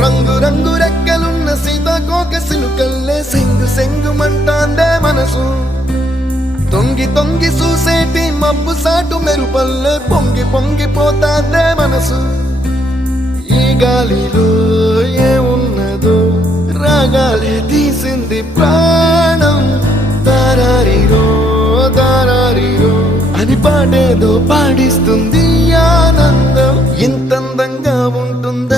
రంగు రంగు రెక్కలున్న సీతాకోక సిలుకల్లే సెంగు సెంగుమంటాందే మనసు తొంగి తొంగి చూసేటి మబ్బు సాటు మెరుపల్లే పొంగి పొంగిపోతాందే మనసు ఈ గాలిలో ఏమున్నదో రాగాలే తీసింది ప్రాణం దారారిరో దారారిరో అని పాడేదో పాడిస్తుంది ఆనందం ఇంతందంగా ఉంటుందా